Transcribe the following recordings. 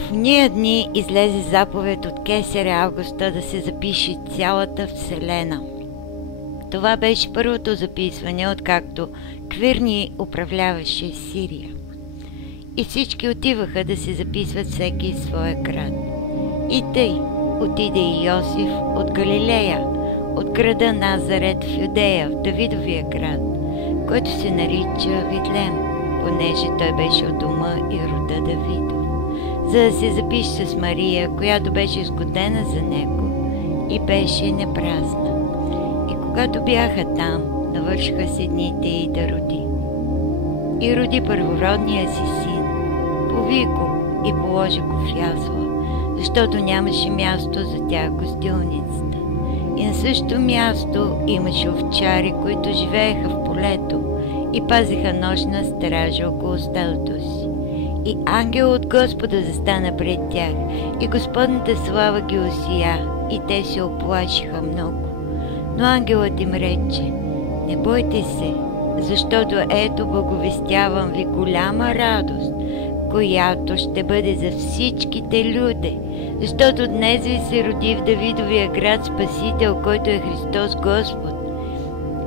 В ния дни излезе заповед от кесаря Августа да се запише цялата Вселена. Това беше първото записване, откакто Квирни управляваше Сирия. И всички отиваха да се записват всеки в своя град. И тъй отиде и Йосиф от Галилея, от града Назарет в Юдея, в Давидовия град, който се нарича Витлем, понеже той беше от дома и рода Давидов, за да се запише с Мария, която беше сгодена за него и беше непразна. И когато бяха там, навършиха се дните и да роди. И роди първородния си син, пови го и положи го в ясла, защото нямаше място за тях в гостилницата. И на същото място имаше овчари, които живееха в полето и пазиха нощна стража около стадото си. И ангел от Господа застана пред тях, и Господната слава ги осия, и те се оплашиха много. Но ангелът им рече: не бойте се, защото ето благовестявам ви голяма радост, която ще бъде за всичките люде, защото днес ви се роди в Давидовия град Спасител, който е Христос Господ.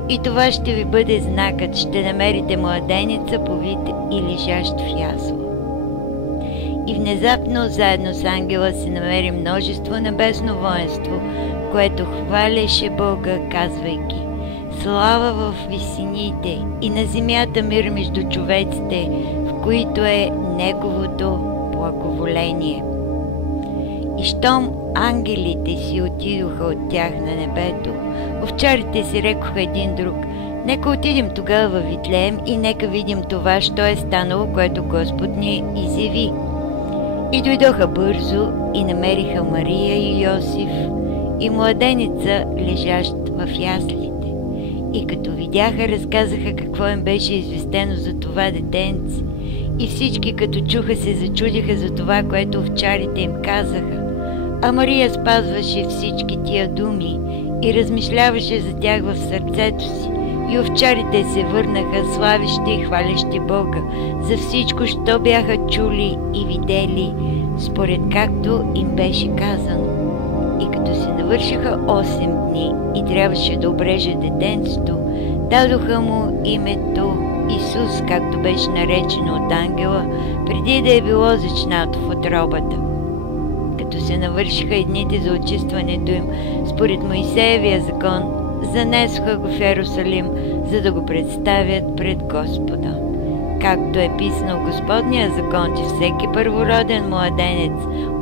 И това ще ви бъде знакът: ще намерите младенеца повит и лежащ в ясла. И внезапно заедно с ангела се намери множество небесно воинство, което хваляше Бога, казвайки: слава в висините и на земята мир между човеците, в които е Неговото благоволение. И щом ангелите си отидоха от тях на небето, овчарите си рекоха един друг: нека отидем тогава във Витлеем и нека видим това, що е станало, което Господ ни изяви. И дойдоха бързо и намериха Мария и Йосиф и младенеца, лежащ в яслите. И като видяха, разказаха какво им беше известено за това детенце. И всички, като чуха, се зачудиха за това, което овчарите им казаха. А Мария спазваше всички тия думи и размишляваше за тях в сърцето си. И овчарите се върнаха, славещи и хвалящи Бога за всичко, що бяха чули и видели, според както им беше казано. И като се навършиха 8 дни и трябваше да обреже детенцето, дадоха му името Исус, както беше наречено от ангела, преди да е било зачнато в утробата. Като се навършиха и дните за очистването им, според Моисеевия закон, занесоха го в Йерусалим, за да го представят пред Господа. Както е писано в Господния закон, че всеки първороден младенец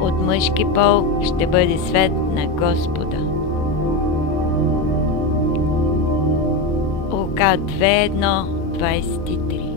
от мъжки пол ще бъде свет на Господа. Лука 2:1-23.